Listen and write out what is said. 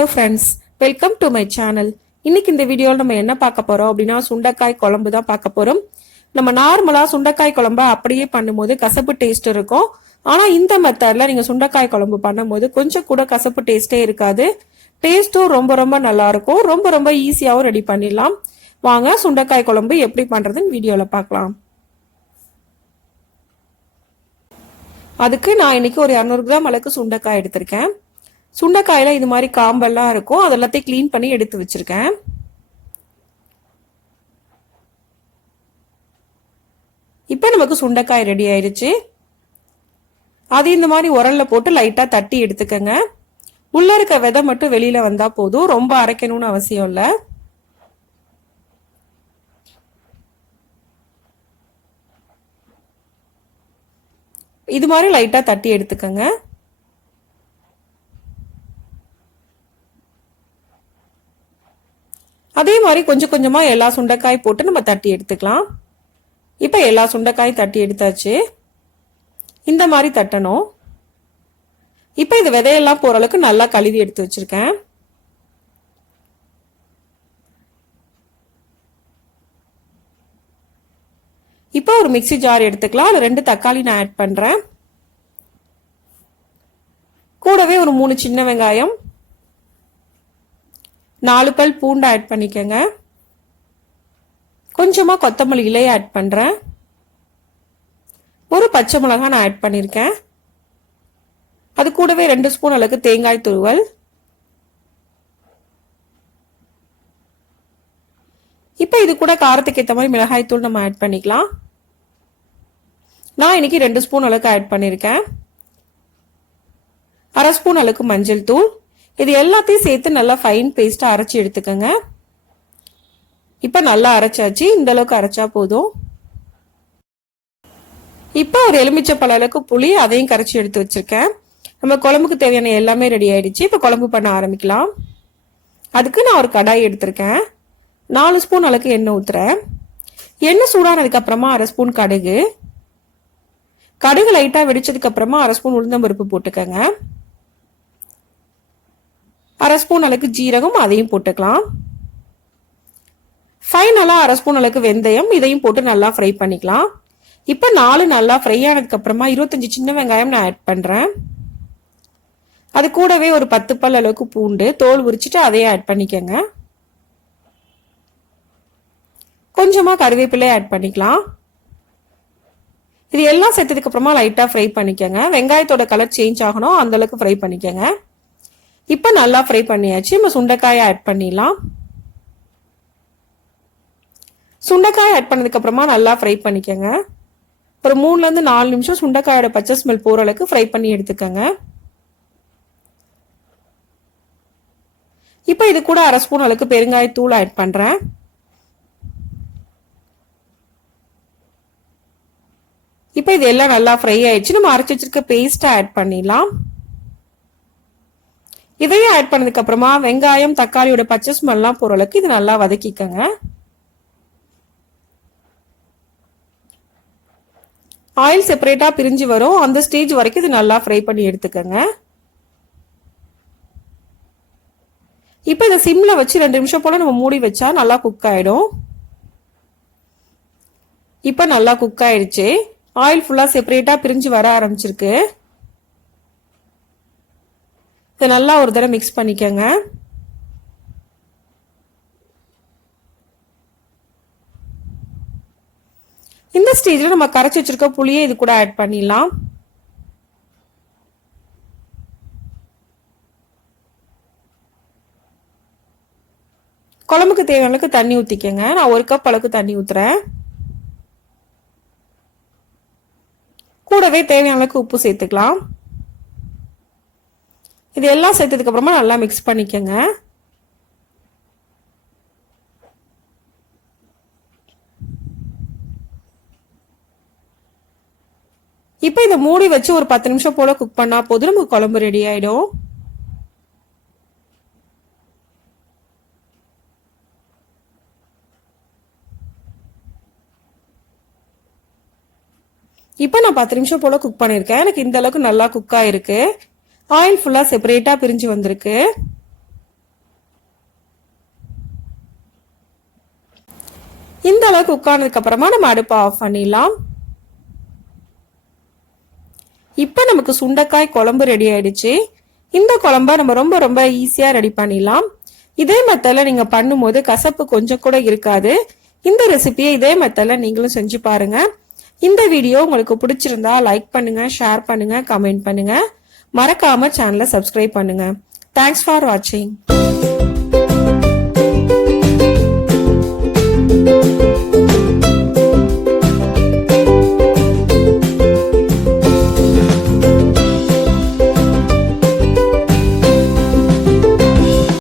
Hello friends, welcome to my channel. இன்னைக்கு இந்த வீடியோவில் நம்ம என்ன பார்க்க போறோம் அப்படின்னா சுண்டைக்காய் குழம்பு தான் பார்க்க போறோம். நம்ம நார்மலா சுண்டைக்காய் குழம்பு அப்படியே பண்ணும்போது கசப்பு டேஸ்ட் இருக்கும். ஆனா இந்த மெத்தட்ல நீங்க சுண்டைக்காய் குழம்பு பண்ணும்போது கொஞ்சம் கூட கசப்பு டேஸ்டே இருக்காது. டேஸ்ட்டும் ரொம்ப ரொம்ப நல்லா இருக்கும். ரொம்ப ரொம்ப ஈஸியாகவும் ரெடி பண்ணிடலாம். வாங்க சுண்டைக்காய் குழம்பு எப்படி பண்றதுன்னு வீடியோல பார்க்கலாம். அதுக்கு நான் இன்னைக்கு ஒரு 200 கிராம் அளவுக்கு சுண்டைக்காய் எடுத்திருக்கேன். சுண்டைக்காயில இது மாதிரி காம்பெல்லாம் இருக்கும், அதெல்லாத்தையும் கிளீன் பண்ணி எடுத்து வச்சிருக்கேன். இப்ப நமக்கு சுண்டைக்காய் ரெடி ஆயிடுச்சு. அது இந்த மாதிரி உரல்ல போட்டு லைட்டா தட்டி எடுத்துக்கங்க. உள்ள இருக்க விதை மட்டும் வெளியில வந்தா போதும், ரொம்ப அரைக்கணும்னு அவசியம் இல்லை. இது மாதிரி லைட்டா தட்டி எடுத்துக்கங்க. அதே மாதிரி கொஞ்சம் கொஞ்சமா எல்லா சுண்டைக்காய் போட்டு நம்ம தட்டி எடுத்துக்கலாம். இப்ப எல்லா சுண்டைக்காயும் தட்டி எடுத்தாச்சு. இந்த மாதிரி தட்டணும். இப்ப இது விதையெல்லாம் போற அளவுக்கு நல்லா கழுவி எடுத்து வச்சிருக்கேன். இப்போ ஒரு மிக்ஸி ஜார் எடுத்துக்கலாம். அதுல 2 தக்காளி நான் ஆட் பண்றேன். கூடவே ஒரு 3 சின்ன வெங்காயம், 4 பல் பூண்டு ஆட் பண்ணிக்கங்க. கொஞ்சமா கொத்தமல்லி இலையை ஆட் பண்றேன். ஒரு பச்சை மிளகாய் நான் ஆட் பண்ணிருக்கேன். அது கூடவே 2 ஸ்பூன் அளவுக்கு தேங்காய் துருவல். இப்ப இது கூட காரத்துக்கு ஏற்ற மாதிரி மிளகாய் தூள் நம்ம ஆட் பண்ணிக்கலாம். நான் இன்னைக்கு 2 ஸ்பூன் அளவுக்கு ஆட் பண்ணிருக்கேன். 1/2 ஸ்பூன் அளவுக்கு மஞ்சள் தூள். இது எல்லாத்தையும் சேர்த்து நல்லா ஃபைன் பேஸ்டா அரைச்சி எடுத்துக்கங்க. இப்ப நல்லா அரைச்சாச்சு. இந்த அளவுக்கு அரைச்சா போதும். இப்ப ஒரு எலுமிச்சை பழ அளவுக்கு புளி, அதையும் கரைச்சி எடுத்து வச்சிருக்கேன். நம்ம குழம்புக்கு தேவையான எல்லாமே ரெடி ஆயிடுச்சு. இப்ப குழம்பு பண்ண ஆரம்பிக்கலாம். அதுக்கு நான் ஒரு கடாய் எடுத்திருக்கேன். 4 ஸ்பூன் அளவுக்கு எண்ணெய் ஊத்துறேன். எண்ணெய் சூடானதுக்கு அப்புறமா 1/2 ஸ்பூன் கடுகு. கடுகு லைட்டா வெடிச்சதுக்கு அப்புறமா 1/2 ஸ்பூன் உளுந்தம்பருப்பு போட்டுக்கங்க. 1/2 ஸ்பூன் அளவுக்கு ஜீரகம், அதையும் போட்டுக்கலாம். ஃபைனலா 1/2 ஸ்பூன் அளவுக்கு வெந்தயம், இதையும் போட்டு நல்லா ஃப்ரை பண்ணிக்கலாம். இப்ப 4 நல்லா ஃப்ரை ஆனதுக்கு அப்புறமா 25 சின்ன வெங்காயம் நான் ஆட் பண்றேன். அது கூடவே ஒரு 10 பல் அளவுக்கு பூண்டு தோல் உரிச்சிட்டு அதையும் ஆட் பண்ணிக்கங்க. கொஞ்சமா கருவேப்பிலை ஆட் பண்ணிக்கலாம். இது எல்லாம் சேர்த்ததுக்கு அப்புறமா லைட்டா ஃப்ரை பண்ணிக்கங்க. வெங்காயத்தோட கலர் சேஞ்ச் ஆகணும், அந்த அளவுக்கு ஃப்ரை பண்ணிக்கங்க. இப்ப நல்லா ஃப்ரை பண்ணியாச்சு. நம்ம சுண்டைக்காயை ஆட் பண்ணிடலாம். சுண்டைக்காய் ஆட் பண்ணதுக்கு அப்புறமா நல்லா ஃப்ரை பண்ணிக்கங்க. ஒரு 3ல இருந்து 4 நிமிஷம் சுண்டைக்காயோட பச்சை ஸ்மெல் போற அளவுக்கு ஃப்ரை பண்ணி எடுத்துக்கங்க. இப்ப இது கூட 1/2 ஸ்பூன் அளவுக்கு பெருங்காயத்தூள் ஆட் பண்றேன். இப்ப இது எல்லாம் நல்லா ஃப்ரை ஆயிடுச்சு. நம்ம அரைச்சு வச்சிருக்க பேஸ்டை ஆட் பண்ணிடலாம். இதையும் ஆட் பண்ணதுக்கு அப்புறமா வெங்காயம் தக்காளியோட பச்சை ஸ்மெல்லாம் போற அளவுக்கு இது நல்லா வதக்கிக்கங்க. ஆயில் செப்பரேட்டா பிரிஞ்சு வரும், அந்த ஸ்டேஜ் வரைக்கும் இது நல்லா ஃப்ரை பண்ணி எடுத்துக்கங்க. இப்ப இதை சிம்ல வச்சு 2 நிமிஷம் போல நம்ம மூடி வச்சா நல்லா குக் ஆயிடும். இப்ப நல்லா குக் ஆயிடுச்சு. ஆயில் ஃபுல்லா செப்பரேட்டா பிரிஞ்சு வர ஆரம்பிச்சிருக்கு. இதை நல்லா ஒரு தடவை மிக்ஸ் பண்ணிக்கங்க. இந்த ஸ்டேஜ்ல நம்ம கரைச்சி வச்சிருக்க புளியை இது கூட ஆட் பண்ணிடலாம். குழம்புக்கு தேவையான அளவுக்கு தண்ணி ஊத்திக்கங்க. நான் 1 கப் அளவுக்கு தண்ணி ஊத்துறேன். கூடவே தேவையான அளவுக்கு உப்பு சேர்த்துக்கலாம். இது எல்லாம் சேர்த்ததுக்கு அப்புறமா நல்லா மிக்ஸ் பண்ணிக்கங்க. இப்ப இதை மூடி வச்சு ஒரு 10 நிமிஷம் போல குக் பண்ணா போதும், நமக்கு குழம்பு ரெடி ஆயிடும். இப்போ நான் 10 நிமிஷம் போல குக் பண்ணியிருக்கேன். எனக்கு இந்த அளவுக்கு நல்லா குக் ஆயிருக்கு. ஆயில் ஃபுல்லா செப்பரேட்டா பிரிஞ்சு வந்திருக்கு. இந்த அளவுக்கு குக் ஆனதுக்கு அப்புறமா நம்ம அடுப்பை ஆஃப் பண்ணிடலாம். இப்போ நமக்கு சுண்டைக்காய் குழம்பு ரெடி ஆயிடுச்சு. இந்த குழம்ப நம்ம ரொம்ப ரொம்ப ஈஸியா ரெடி பண்ணிடலாம். இதே மெத்தட்ல நீங்க பண்ணும்போது கசப்பு கொஞ்சம் கூட இருக்காது. இந்த ரெசிபியை இதே மெத்தட்ல நீங்களும் செஞ்சு பாருங்க. இந்த வீடியோ உங்களுக்கு பிடிச்சிருந்தா லைக் பண்ணுங்க, ஷேர் பண்ணுங்க, கமெண்ட் பண்ணுங்க. மறக்காம சேனலை சப்ஸ்கிரைப் பண்ணுங்க. தேங்க்ஸ் ஃபார் வாட்சிங்.